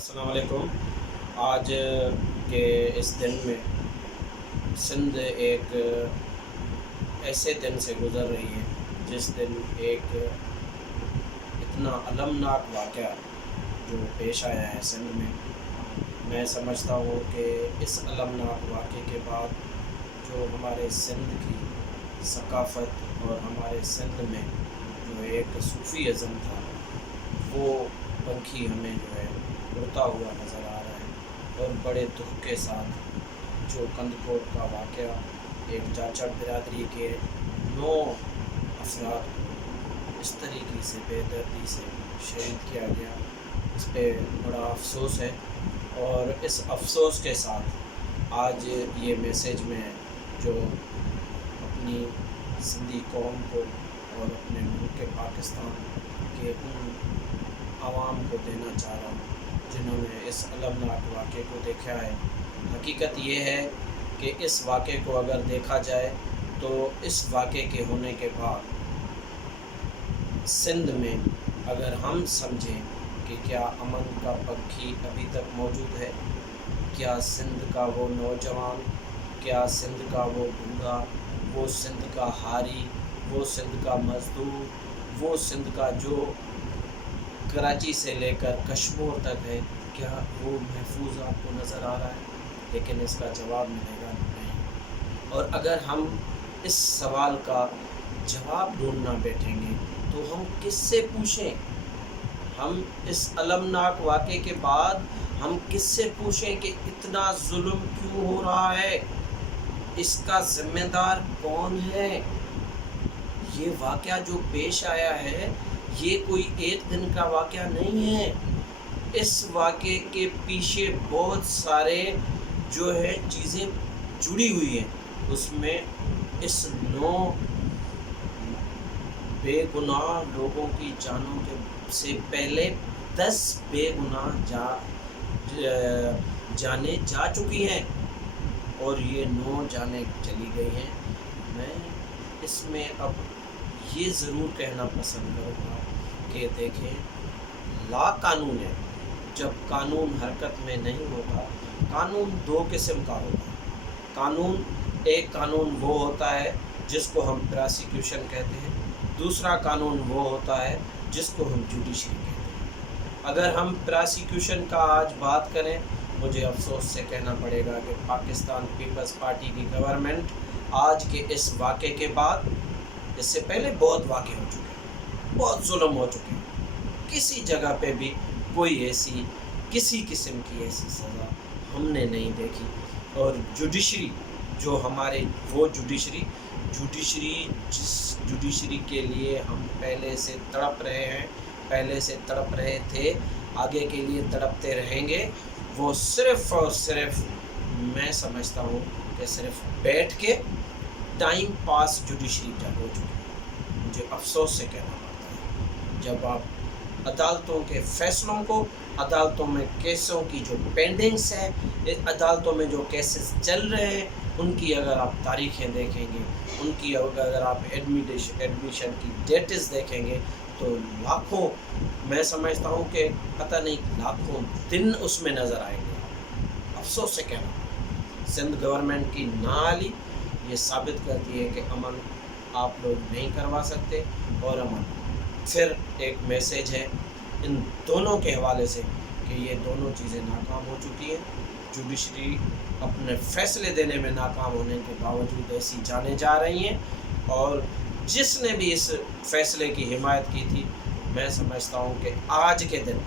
السلام علیکم۔ آج کے اس دن میں سندھ ایک ایسے دن سے گزر رہی ہے جس دن ایک اتنا المناک واقعہ جو پیش آیا ہے سندھ میں سمجھتا ہوں کہ اس المناک واقعے کے بعد جو ہمارے سندھ کی ثقافت اور ہمارے سندھ میں جو ایک صوفی ازم تھا وہ پنکھی ہمیں جو ہے اڑتا ہوا نظر آ رہا ہے۔ اور بڑے دکھ کے ساتھ جو کندکوٹ کا واقعہ ایک جاچڑ برادری کے 9 افراد کو اس طریقے سے بے دردی سے شہید کیا گیا، اس پہ بڑا افسوس ہے۔ اور اس افسوس کے ساتھ آج یہ میسیج میں جو اپنی سندھی قوم کو اور اپنے ملک پاکستان کے ان عوام کو دینا چاہ رہا ہوں جنہوں نے اس المناک واقعے کو دیکھا ہے۔ حقیقت یہ ہے کہ اس واقعے کو اگر دیکھا جائے تو اس واقعے کے ہونے کے بعد سندھ میں اگر ہم سمجھیں کہ کیا امن کا پنکھی ابھی تک موجود ہے، کیا سندھ کا وہ نوجوان، کیا سندھ کا وہ بوڑھا، وہ سندھ کا حاری، وہ سندھ کا مزدور، وہ سندھ کا جو کراچی سے لے کر کشمور تک ہے، کیا وہ محفوظ آپ کو نظر آ رہا ہے؟ لیکن اس کا جواب ملے گا نہیں۔ اور اگر ہم اس سوال کا جواب ڈھونڈنا بیٹھیں گے تو ہم کس سے پوچھیں؟ ہم اس المناک واقعے کے بعد ہم کس سے پوچھیں کہ اتنا ظلم کیوں ہو رہا ہے؟ اس کا ذمہ دار کون ہے؟ یہ واقعہ جو پیش آیا ہے یہ کوئی ایک دن کا واقعہ نہیں ہے۔ اس واقعے کے پیچھے بہت سارے جو ہے چیزیں جڑی ہوئی ہیں۔ اس میں اس 9 بے گناہ لوگوں کی جانوں کے سے پہلے 10 بے گناہ جانیں جا چکی ہیں اور یہ 9 جانیں چلی گئی ہیں۔ میں اس میں اب یہ ضرور کہنا پسند کروں گا کہ دیکھیں، لا قانون ہے، جب قانون حرکت میں نہیں ہوتا۔ قانون 2 قسم کا ہوتا ہے۔ ایک قانون وہ ہوتا ہے جس کو ہم پراسیکیوشن کہتے ہیں، دوسرا قانون وہ ہوتا ہے جس کو ہم جوڈیشری کہتے ہیں۔ اگر ہم پراسیکیوشن کا آج بات کریں، مجھے افسوس سے کہنا پڑے گا کہ پاکستان پیپلز پارٹی کی گورنمنٹ آج کے اس واقعے کے بعد، اس سے پہلے بہت واقع ہو چکے ہیں، بہت ظلم ہو چکے ہیں، کسی جگہ پہ بھی کوئی ایسی کسی قسم کی ایسی سزا ہم نے نہیں دیکھی۔ اور جوڈیشری جو ہمارے وہ جوڈیشری جس جوڈیشری کے لیے ہم پہلے سے تڑپ رہے ہیں، پہلے سے تڑپ رہے تھے، آگے کے لیے تڑپتے رہیں گے، وہ صرف اور صرف میں سمجھتا ہوں کہ صرف بیٹھ کے ٹائم پاس جوڈیشری ہو چکی ہے۔ مجھے افسوس سے کہنا پڑتا ہے، جب آپ عدالتوں کے فیصلوں کو، عدالتوں میں کیسوں کی جو پینڈنگس ہیں، عدالتوں میں جو کیسز چل رہے ہیں، ان کی اگر آپ تاریخیں دیکھیں گے، ان کی اگر آپ ایڈمیشن کی ڈیٹس دیکھیں گے تو لاکھوں، میں سمجھتا ہوں کہ پتہ نہیں لاکھوں دن اس میں نظر آئیں گے۔ افسوس سے کہنا، سندھ گورنمنٹ کی نااہلی یہ ثابت کرتی ہے کہ امن آپ لوگ نہیں کروا سکتے۔ اور امن پھر ایک میسیج ہے ان دونوں کے حوالے سے کہ یہ دونوں چیزیں ناکام ہو چکی ہیں۔ جوڈیشری اپنے فیصلے دینے میں ناکام ہونے کے باوجود ایسی جانے جا رہی ہیں، اور جس نے بھی اس فیصلے کی حمایت کی تھی، میں سمجھتا ہوں کہ آج کے دن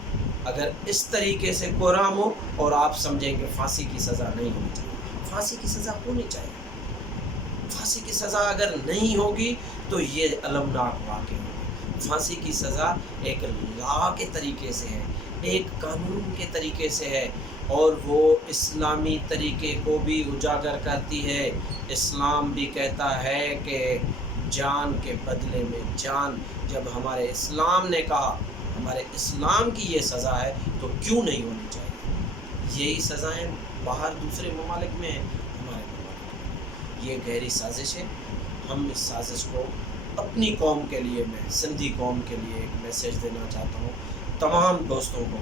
اگر اس طریقے سے کوہرام ہو اور آپ سمجھیں کہ پھانسی کی سزا نہیں ہونی چاہیے، پھانسی کی سزا ہونی چاہیے۔ پھانسی کی سزا اگر نہیں ہوگی تو یہ المناک واقعہ ہوگا۔ پھانسی کی سزا ایک لا کے طریقے سے ہے، ایک قانون کے طریقے سے ہے، اور وہ اسلامی طریقے کو بھی اجاگر کرتی ہے۔ اسلام بھی کہتا ہے کہ جان کے بدلے میں جان۔ جب ہمارے اسلام نے کہا، ہمارے اسلام کی یہ سزا ہے تو کیوں نہیں ہونی چاہیے؟ یہی سزائیں باہر دوسرے ممالک میں ہیں، ہمارے ممالک میں یہ گہری سازش ہے۔ ہم اس سازش کو اپنی قوم کے لیے، میں سندھی قوم کے لیے ایک میسیج دینا چاہتا ہوں، تمام دوستوں کو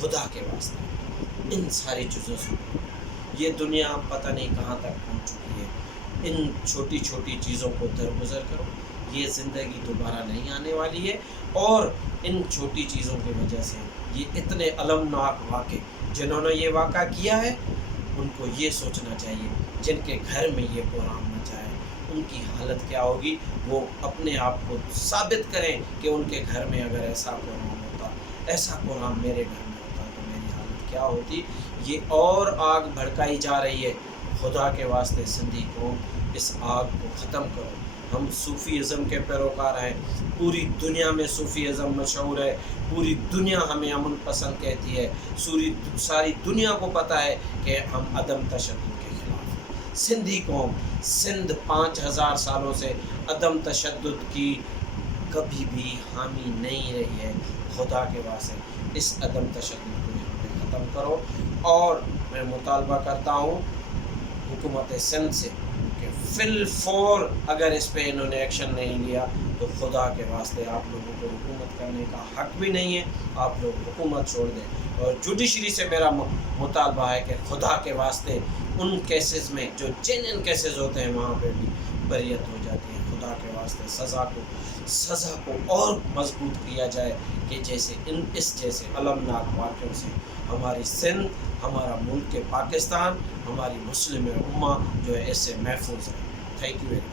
خدا کے واسطے ان ساری چیزوں سے یہ دنیا پتہ نہیں کہاں تک پہنچ چکی ہے، ان چھوٹی چھوٹی چیزوں کو درگزر کرو، یہ زندگی دوبارہ نہیں آنے والی ہے، اور ان چھوٹی چیزوں کی وجہ سے یہ اتنے المناک واقع جنہوں نے یہ واقعہ کیا ہے ان کو یہ سوچنا چاہیے، جن کے گھر میں یہ قرآن نہ جائے ان کی حالت کیا ہوگی، وہ اپنے آپ کو ثابت کریں کہ ان کے گھر میں اگر ایسا قرآن ہوتا، ایسا قرآن میرے گھر میں ہوتا تو میری حالت کیا ہوتی۔ یہ اور آگ بھڑکائی جا رہی ہے، خدا کے واسطے سندھی قوم اس آگ کو ختم کرو۔ ہم صوفی ازم کے پیروکار ہیں، پوری دنیا میں صوفی ازم مشہور ہے، پوری دنیا ہمیں امن پسند کہتی ہے، ساری دنیا کو پتہ ہے کہ ہم عدم تشدد کے خلاف ہیں۔ سندھی قوم سندھ 5000 سالوں سے عدم تشدد کی کبھی بھی حامی نہیں رہی ہے، خدا کے واسطے اس عدم تشدد کو یہاں پہ ختم کرو۔ اور میں مطالبہ کرتا ہوں حکومت سندھ سے کہ فی الفور اگر اس پہ انہوں نے ایکشن نہیں لیا تو خدا کے واسطے آپ لوگوں کو حکومت کرنے کا حق بھی نہیں ہے، آپ لوگ حکومت چھوڑ دیں۔ اور جوڈیشری سے میرا مطالبہ ہے کہ خدا کے واسطے ان کیسز میں جو جینئن کیسز ہوتے ہیں وہاں پہ بھی بریت ہو جاتی ہے، خدا کے واسطے سزا کو اور مضبوط کیا جائے کہ جیسے اس جیسے المناک واقعوں سے ہماری سندھ، ہمارا ملک پاکستان، ہماری مسلم امہ جو ہے اس سے محفوظ ہے۔ Thank you very much.